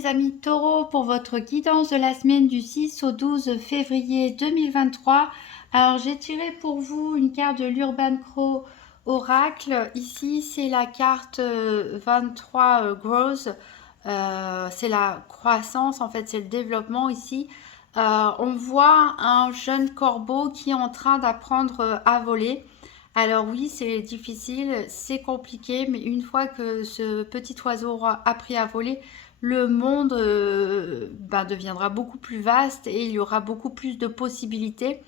les amis taureaux pour votre guidance de la semaine du 6 au 12 février 2023. Alors j'ai tiré pour vous une carte de l'Urban Crow Oracle. Ici c'est la carte 23 Growth. C'est la croissance, en fait c'est le développement ici. On voit un jeune corbeau qui est en train d'apprendre à voler. Alors oui, c'est difficile, c'est compliqué, mais une fois que ce petit oiseau aura appris à voler, le monde deviendra beaucoup plus vaste et il y aura beaucoup plus de possibilités.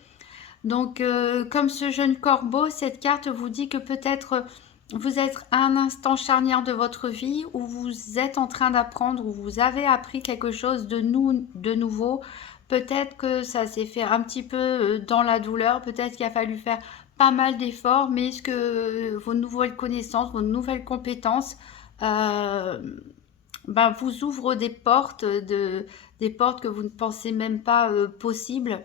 Donc, comme ce jeune corbeau, cette carte vous dit que peut-être vous êtes à un instant charnière de votre vie où vous êtes en train d'apprendre, où vous avez appris quelque chose de nouveau. Peut-être que ça s'est fait un petit peu dans la douleur, peut-être qu'il a fallu faire pas mal d'efforts, mais est-ce que vos nouvelles connaissances, vos nouvelles compétences euh, vous ouvrent des portes que vous ne pensez même pas possibles.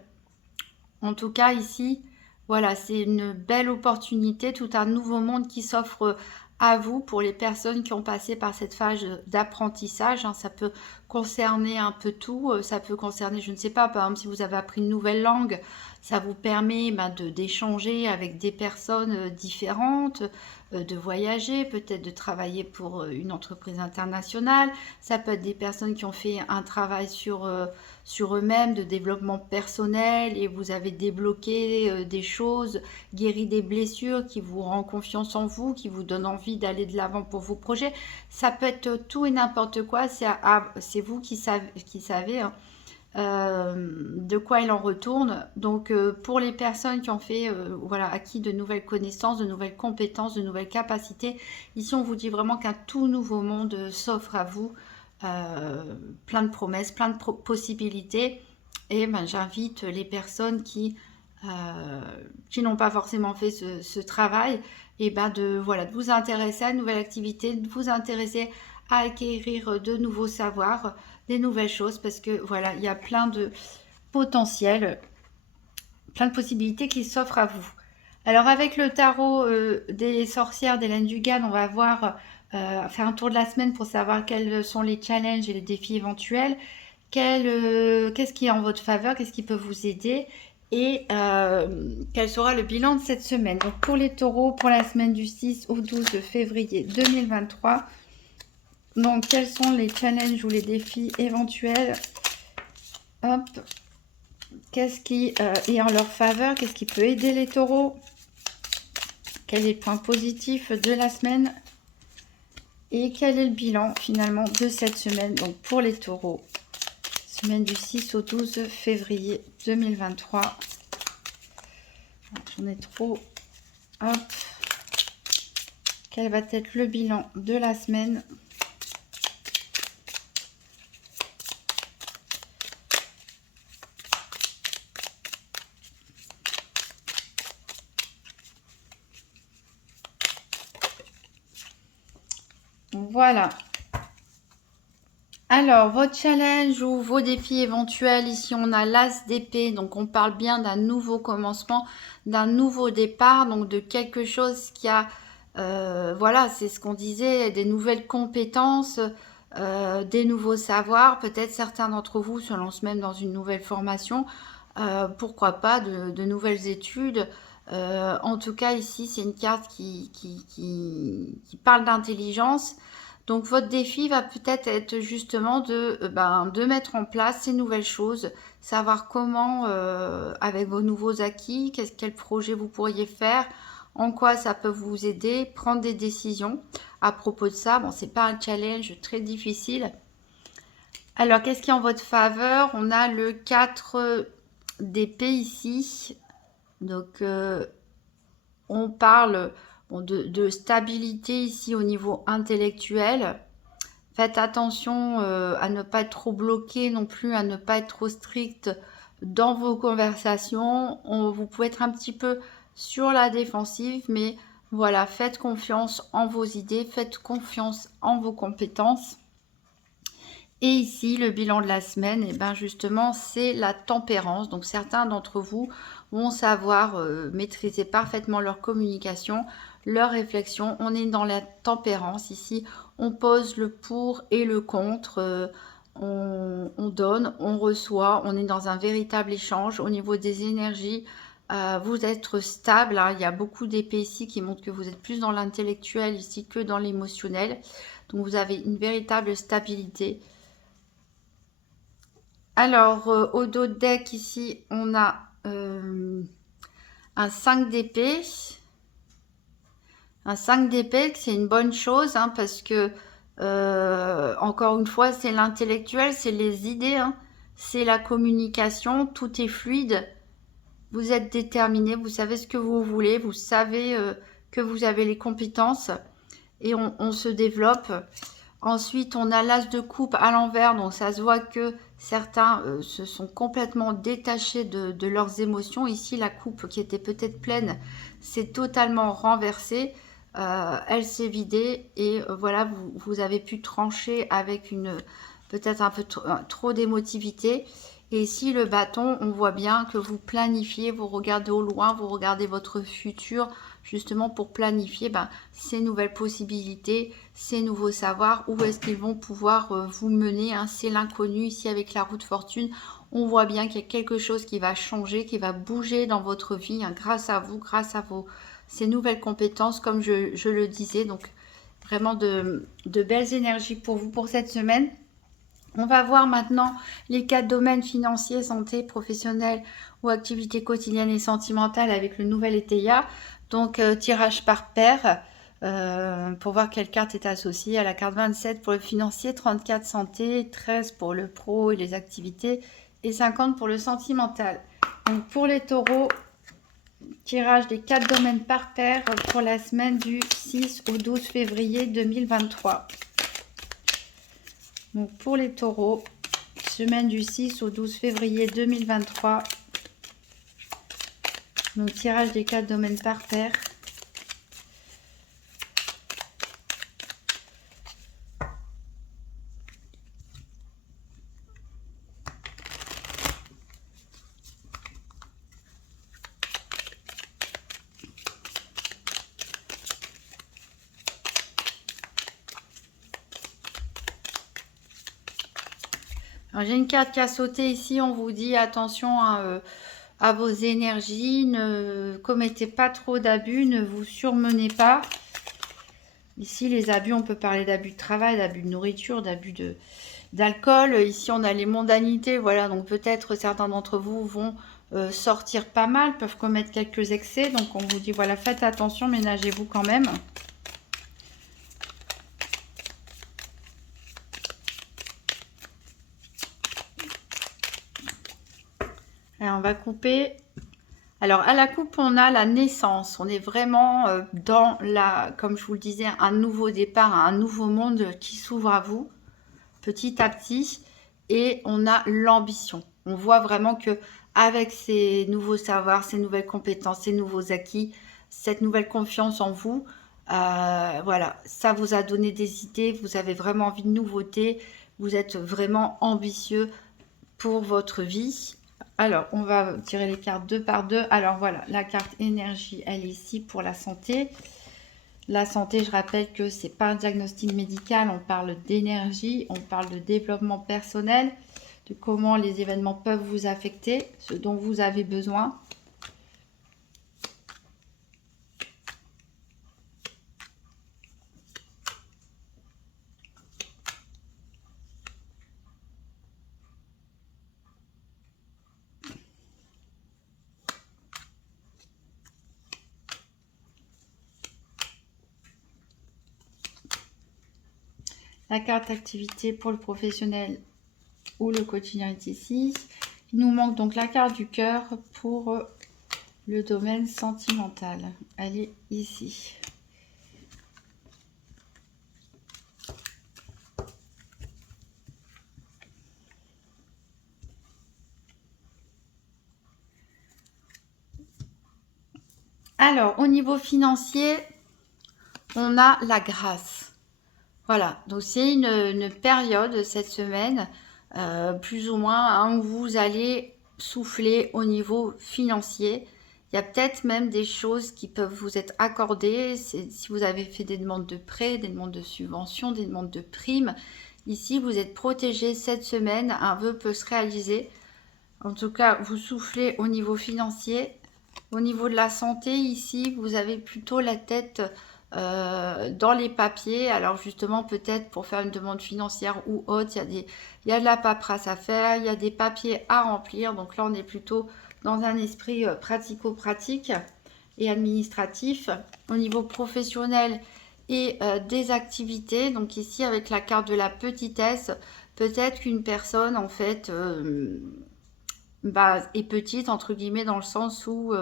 En tout cas, ici, voilà, c'est une belle opportunité, tout un nouveau monde qui s'offre à vous pour les personnes qui ont passé par cette phase d'apprentissage. Hein. Ça peut concerner un peu tout. Ça peut concerner, je ne sais pas, par exemple, si vous avez appris une nouvelle langue, ça vous permet d'échanger avec des personnes différentes, de voyager, peut-être de travailler pour une entreprise internationale. Ça peut être des personnes qui ont fait un travail sur eux-mêmes, de développement personnel, et vous avez débloqué des choses, guéri des blessures, qui vous rend confiance en vous, qui vous donne envie d'aller de l'avant pour vos projets. Ça peut être tout et n'importe quoi, c'est vous qui savez hein, de quoi il en retourne. Donc pour les personnes qui ont fait, voilà, acquis de nouvelles connaissances, de nouvelles compétences, de nouvelles capacités, ici on vous dit vraiment qu'un tout nouveau monde s'offre à vous. Euh, Plein de promesses, plein de possibilités. Et j'invite les personnes qui n'ont pas forcément fait ce travail, et voilà, de vous intéresser à une nouvelle activité, de vous intéresser à acquérir de nouveaux savoirs, des nouvelles choses, parce que voilà, il y a plein de potentiel, plein de possibilités qui s'offrent à vous. Alors avec le tarot des sorcières d'Hélène Dugan, on va voir faire un tour de la semaine pour savoir quels sont les challenges et les défis éventuels, qu'est-ce qui est en votre faveur, qu'est-ce qui peut vous aider et quel sera le bilan de cette semaine. Donc pour les taureaux, pour la semaine du 6 au 12 février 2023, donc quels sont les challenges ou les défis éventuels? Hop, qu'est-ce qui est en leur faveur? Qu'est-ce qui peut aider les taureaux? Quel est le point positif de la semaine? Et quel est le bilan finalement de cette semaine? Donc pour les taureaux, semaine du 6 au 12 février 2023. J'en ai trop. Hop. Quel va être le bilan de la semaine? Voilà. Alors, votre challenge ou vos défis éventuels, ici on a l'as d'épée, donc on parle bien d'un nouveau commencement, d'un nouveau départ, donc de quelque chose qui a, voilà, c'est ce qu'on disait, des nouvelles compétences, des nouveaux savoirs, peut-être certains d'entre vous se lancent même dans une nouvelle formation, pourquoi pas de nouvelles études. En tout cas, ici, c'est une carte qui parle d'intelligence. Donc votre défi va peut-être être justement de mettre en place ces nouvelles choses, savoir comment, avec vos nouveaux acquis, quel projet vous pourriez faire, en quoi ça peut vous aider, prendre des décisions à propos de ça. Bon, c'est pas un challenge très difficile. Alors, qu'est-ce qui est en votre faveur? On a le 4 d'épée ici. Donc, on parle de stabilité ici au niveau intellectuel. Faites attention à ne pas être trop bloqué non plus, à ne pas être trop strict dans vos conversations. Vous pouvez être un petit peu sur la défensive, mais voilà, faites confiance en vos idées, faites confiance en vos compétences. Et ici, le bilan de la semaine, et justement, c'est la tempérance. Donc certains d'entre vous vont savoir maîtriser parfaitement leur communication, leur réflexion. On est dans la tempérance ici. On pose le pour et le contre. on donne, on reçoit, on est dans un véritable échange. Au niveau des énergies, vous êtes stable, hein. Il y a beaucoup d'épées ici qui montrent que vous êtes plus dans l'intellectuel ici que dans l'émotionnel. Donc vous avez une véritable stabilité. Alors, au dos de deck ici, on a un 5 d'épée. Un 5 d'épée, c'est une bonne chose, hein, parce que, encore une fois, c'est l'intellectuel, c'est les idées, hein, c'est la communication, tout est fluide. Vous êtes déterminé, vous savez ce que vous voulez, vous savez que vous avez les compétences et on se développe. Ensuite, on a l'as de coupe à l'envers, donc ça se voit que certains se sont complètement détachés de leurs émotions. Ici, la coupe qui était peut-être pleine s'est totalement renversée. Elle s'est vidée et voilà, vous avez pu trancher avec peut-être un peu trop d'émotivité. Et ici, le bâton, on voit bien que vous planifiez, vous regardez au loin, vous regardez votre futur, justement pour planifier ces nouvelles possibilités, ces nouveaux savoirs, où est-ce qu'ils vont pouvoir vous mener, hein. C'est l'inconnu ici avec la roue de fortune. On voit bien qu'il y a quelque chose qui va changer, qui va bouger dans votre vie, hein, grâce à vous, grâce à ces nouvelles compétences, comme je le disais. Donc, vraiment de belles énergies pour vous pour cette semaine. On va voir maintenant les 4 domaines financiers, santé, professionnel ou activité quotidienne et sentimentale avec le nouvel ETIA. Donc, tirage par paire pour voir quelle carte est associée à la carte 27 pour le financier, 34 santé, 13 pour le pro et les activités et 50 pour le sentimental. Donc, pour les taureaux, tirage des 4 domaines par paire pour la semaine du 6 au 12 février 2023. Donc pour les taureaux, semaine du 6 au 12 février 2023. Donc tirage des 4 domaines par paire. J'ai une carte qui a sauté ici, on vous dit attention à vos énergies, ne commettez pas trop d'abus, ne vous surmenez pas. Ici les abus, on peut parler d'abus de travail, d'abus de nourriture, d'abus d'alcool. Ici on a les mondanités, voilà, donc peut-être certains d'entre vous vont sortir pas mal, peuvent commettre quelques excès, donc on vous dit voilà, faites attention, ménagez-vous quand même. Alors, on va couper. Alors, à la coupe, on a la naissance. On est vraiment dans comme je vous le disais, un nouveau départ, un nouveau monde qui s'ouvre à vous, petit à petit. Et on a l'ambition. On voit vraiment que avec ces nouveaux savoirs, ces nouvelles compétences, ces nouveaux acquis, cette nouvelle confiance en vous, voilà, ça vous a donné des idées. Vous avez vraiment envie de nouveautés. Vous êtes vraiment ambitieux pour votre vie. Alors, on va tirer les cartes deux par deux. Alors voilà, la carte énergie, elle est ici pour la santé. La santé, je rappelle que c'est pas un diagnostic médical, on parle d'énergie, on parle de développement personnel, de comment les événements peuvent vous affecter, ce dont vous avez besoin. La carte activité pour le professionnel ou le quotidien est ici. Il nous manque donc la carte du cœur pour le domaine sentimental. Elle est ici. Alors, au niveau financier, on a la grâce. Voilà, donc c'est une période cette semaine, plus ou moins, hein, où vous allez souffler au niveau financier. Il y a peut-être même des choses qui peuvent vous être accordées. Si vous avez fait des demandes de prêts, des demandes de subventions, des demandes de primes, Ici, vous êtes protégé cette semaine. Un vœu peut se réaliser. En tout cas, vous soufflez au niveau financier. Au niveau de la santé, ici, vous avez plutôt la tête dans les papiers. Alors justement, peut-être pour faire une demande financière ou autre, il y a de la paperasse à faire, il y a des papiers à remplir. Donc là, on est plutôt dans un esprit pratico-pratique et administratif. Au niveau professionnel et des activités, donc ici, avec la carte de la petitesse, peut-être qu'une personne, en fait, est petite, entre guillemets, dans le sens où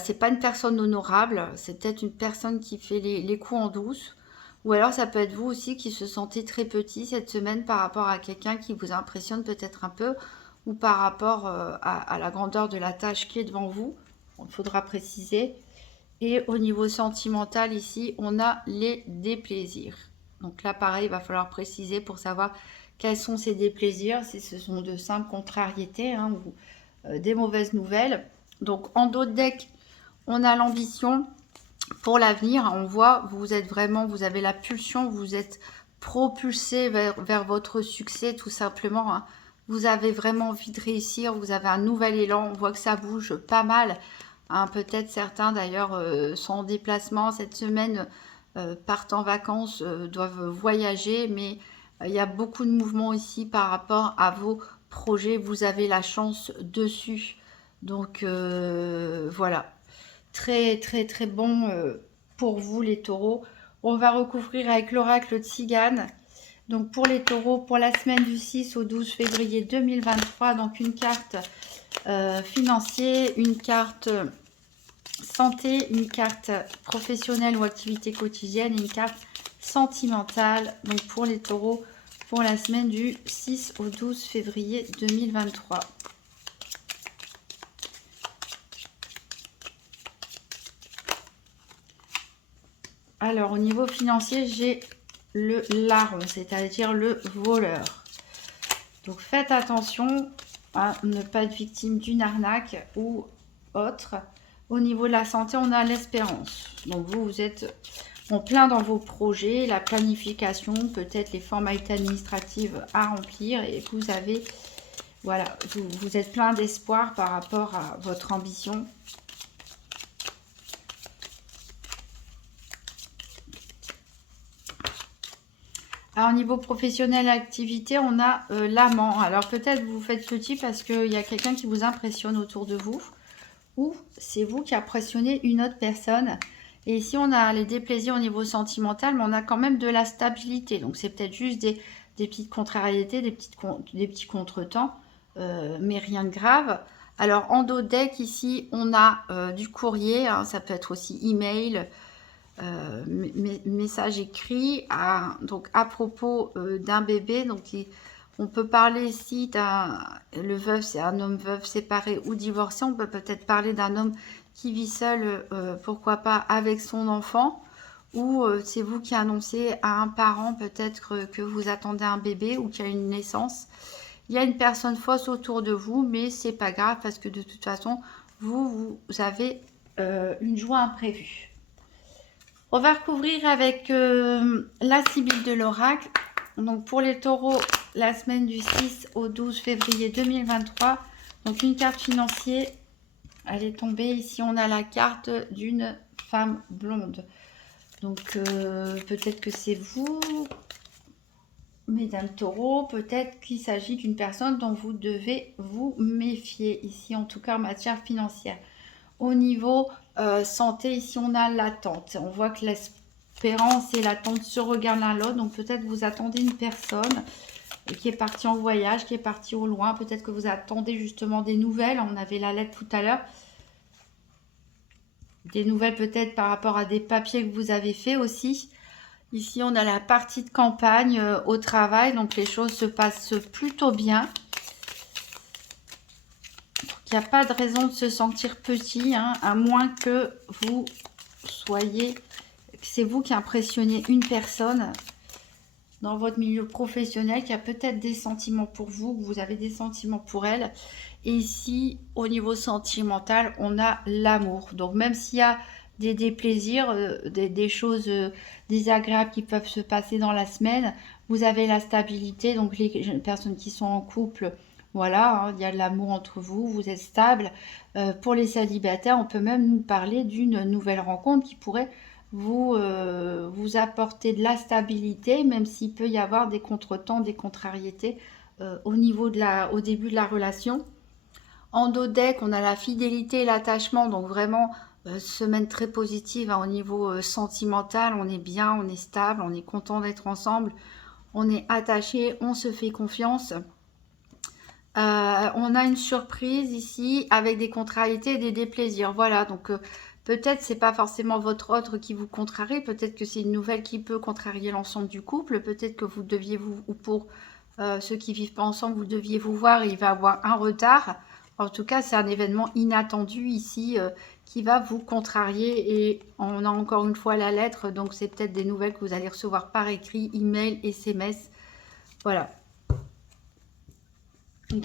c'est pas une personne honorable, c'est peut-être une personne qui fait les coups en douce. Ou alors ça peut être vous aussi qui se sentez très petit cette semaine par rapport à quelqu'un qui vous impressionne peut-être un peu, ou par rapport à la grandeur de la tâche qui est devant vous. Il faudra préciser. Et au niveau sentimental, ici, on a les déplaisirs. Donc là, pareil, il va falloir préciser pour savoir quels sont ces déplaisirs, si ce sont de simples contrariétés hein, ou des mauvaises nouvelles. Donc en dos de deck, on a l'ambition pour l'avenir. On voit, vous êtes vraiment, vous avez la pulsion, vous êtes propulsé vers votre succès tout simplement. Hein. Vous avez vraiment envie de réussir, vous avez un nouvel élan, on voit que ça bouge pas mal. Hein, peut-être certains d'ailleurs sont en déplacement cette semaine, partent en vacances, doivent voyager, mais il y a beaucoup de mouvements ici par rapport à vos projets. Vous avez la chance dessus. Donc voilà, très très très bon pour vous les taureaux. On va recouvrir avec l'oracle Tzigane. Donc pour les taureaux, pour la semaine du 6 au 12 février 2023, donc une carte financière, une carte santé, une carte professionnelle ou activité quotidienne, une carte sentimentale. Donc pour les taureaux, pour la semaine du 6 au 12 février 2023. Alors au niveau financier, j'ai le larron, c'est-à-dire le voleur. Donc faites attention à ne pas être victime d'une arnaque ou autre. Au niveau de la santé, on a l'espérance. Donc vous êtes en plein dans vos projets, la planification, peut-être les formalités administratives à remplir et vous avez, voilà, vous êtes plein d'espoir par rapport à votre ambition. Alors, au niveau professionnel, activité, on a l'amant. Alors, peut-être vous faites petit parce qu'il y a quelqu'un qui vous impressionne autour de vous. Ou c'est vous qui impressionnez une autre personne. Et ici, on a les déplaisirs au niveau sentimental, mais on a quand même de la stabilité. Donc, c'est peut-être juste des petites contrariétés, des petits contretemps, mais rien de grave. Alors, en dos deck, ici, on a du courrier. Hein, ça peut être aussi email. Message écrit donc à propos d'un bébé. Donc on peut parler ici le veuf, c'est un homme veuf séparé ou divorcé. On peut peut-être parler d'un homme qui vit seul, pourquoi pas avec son enfant, ou c'est vous qui annoncez à un parent peut-être que vous attendez un bébé ou qu'il y a une naissance. Il y a une personne fausse autour de vous, mais c'est pas grave parce que de toute façon vous avez une joie imprévue. On va recouvrir avec la Sibylle de l'oracle. Donc pour les taureaux, la semaine du 6 au 12 février 2023. Donc une carte financière, elle est tombée. Ici, on a la carte d'une femme blonde. Donc peut-être que c'est vous, mesdames taureaux. Peut-être qu'il s'agit d'une personne dont vous devez vous méfier. Ici, en tout cas, en matière financière. Au niveau santé, ici on a l'attente. On voit que l'espérance et l'attente se regardent l'un l'autre. Donc peut-être vous attendez une personne qui est partie en voyage, qui est partie au loin. Peut-être que vous attendez justement des nouvelles. On avait la lettre tout à l'heure. Des nouvelles peut-être par rapport à des papiers que vous avez fait aussi. Ici on a la partie de campagne au travail. Donc les choses se passent plutôt bien. Il n'y a pas de raison de se sentir petit, hein, à moins que vous soyez, c'est vous qui impressionnez une personne dans votre milieu professionnel qui a peut-être des sentiments pour vous, que vous avez des sentiments pour elle. Et ici, au niveau sentimental, on a l'amour. Donc même s'il y a des déplaisirs, des choses désagréables qui peuvent se passer dans la semaine. Vous avez la stabilité, donc les personnes qui sont en couple, voilà, hein, il y a de l'amour entre vous, vous êtes stable. Pour les célibataires, on peut même nous parler d'une nouvelle rencontre qui pourrait vous apporter de la stabilité, même s'il peut y avoir des contretemps, des contrariétés au début de la relation. En dos deck, on a la fidélité et l'attachement, donc vraiment semaine très positive hein, au niveau sentimental. On est bien, on est stable, on est content d'être ensemble, on est attaché, on se fait confiance. On a une surprise ici avec des contrariétés et des déplaisirs. Voilà, donc peut-être c'est pas forcément votre autre qui vous contrarie, peut-être que c'est une nouvelle qui peut contrarier l'ensemble du couple, peut-être que vous deviez ou pour ceux qui vivent pas ensemble, vous deviez vous voir et il va avoir un retard. En tout cas, c'est un événement inattendu ici qui va vous contrarier et on a encore une fois la lettre, donc c'est peut-être des nouvelles que vous allez recevoir par écrit, email, SMS. Voilà.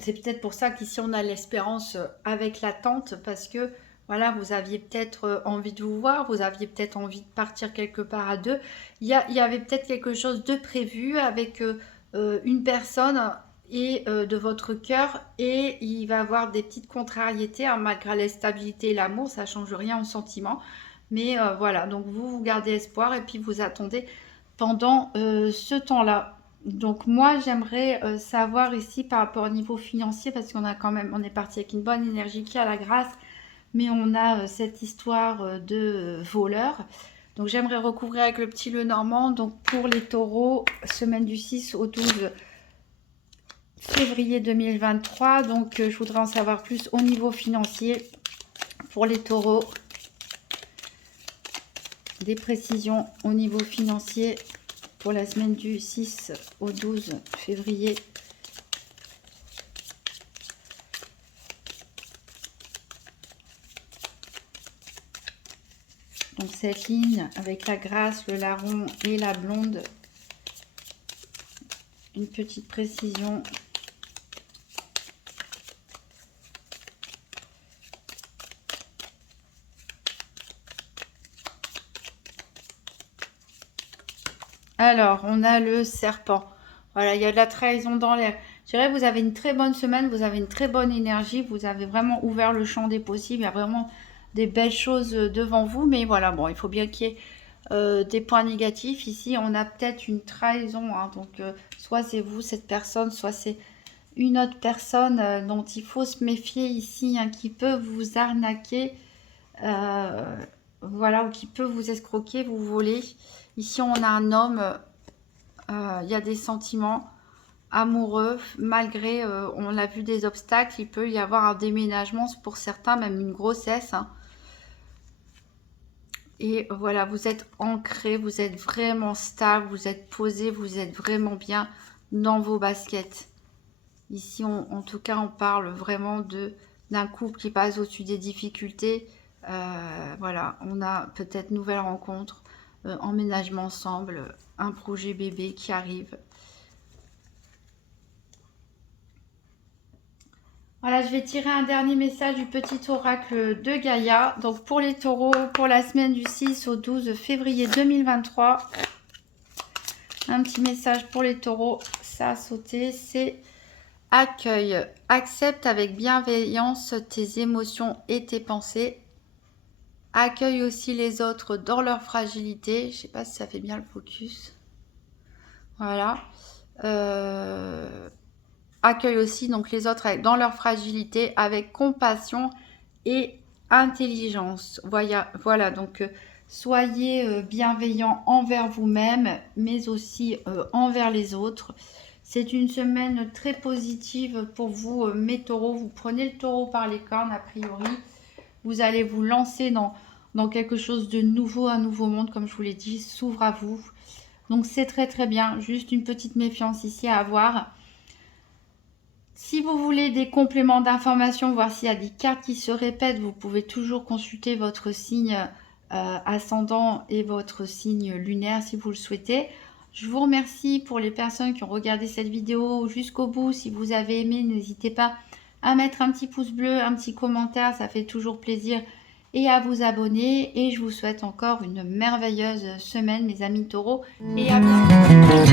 C'est peut-être pour ça qu'ici on a l'espérance avec l'attente parce que voilà, vous aviez peut-être envie de vous voir, vous aviez peut-être envie de partir quelque part à deux. Il y avait peut-être quelque chose de prévu avec une personne et de votre cœur et il va y avoir des petites contrariétés hein, malgré la stabilité et l'amour, ça ne change rien au sentiment. Mais voilà, donc vous gardez espoir et puis vous attendez pendant ce temps-là. Donc moi j'aimerais savoir ici par rapport au niveau financier parce qu'on a quand même, on est parti avec une bonne énergie qui a la grâce, mais on a cette histoire de voleur. Donc j'aimerais recouvrir avec le petit Lenormand. Donc pour les taureaux, semaine du 6 au 12 février 2023. Donc je voudrais en savoir plus au niveau financier pour les taureaux. Des précisions au niveau financier pour la semaine du 6 au 12 février. Donc cette ligne avec la grâce, le larron et la blonde. Une petite précision. Alors, on a le serpent. Voilà, il y a de la trahison dans l'air. Je dirais, vous avez une très bonne semaine, vous avez une très bonne énergie, vous avez vraiment ouvert le champ des possibles. Il y a vraiment des belles choses devant vous. Mais voilà, bon, il faut bien qu'il y ait des points négatifs. Ici, on a peut-être une trahison. Hein, donc, soit c'est vous, cette personne, soit c'est une autre personne dont il faut se méfier ici, hein, qui peut vous arnaquer. Voilà, ou qui peut vous escroquer, vous voler. Ici, on a un homme, il y a des sentiments amoureux, malgré, on l'a vu, des obstacles. Il peut y avoir un déménagement, pour certains, même une grossesse. Hein. Et voilà, vous êtes ancré, vous êtes vraiment stable, vous êtes posé, vous êtes vraiment bien dans vos baskets. Ici, en tout cas, on parle vraiment d'un couple qui passe au-dessus des difficultés. Voilà, on a peut-être nouvelle rencontre, emménagement ensemble, un projet bébé qui arrive. Voilà, je vais tirer un dernier message du petit oracle de Gaïa. Donc pour les taureaux, pour la semaine du 6 au 12 février 2023. Un petit message pour les taureaux, ça a sauté, c'est accueille, accepte avec bienveillance tes émotions et tes pensées. Accueille aussi les autres dans leur fragilité. Je sais pas si ça fait bien le focus. Voilà. Accueille aussi donc les autres dans leur fragilité avec compassion et intelligence. Voilà donc soyez bienveillants envers vous-même, mais aussi envers les autres. C'est une semaine très positive pour vous, mes taureaux. Vous prenez le taureau par les cornes, a priori. Vous allez vous lancer dans quelque chose de nouveau, un nouveau monde, comme je vous l'ai dit, s'ouvre à vous. Donc c'est très très bien. Juste une petite méfiance ici à avoir. Si vous voulez des compléments d'information, voir s'il y a des cartes qui se répètent, vous pouvez toujours consulter votre signe ascendant et votre signe lunaire si vous le souhaitez. Je vous remercie pour les personnes qui ont regardé cette vidéo jusqu'au bout. Si vous avez aimé, n'hésitez pas à mettre un petit pouce bleu, un petit commentaire, ça fait toujours plaisir. et à vous abonner. Et je vous souhaite encore une merveilleuse semaine, mes amis taureaux, et à bientôt.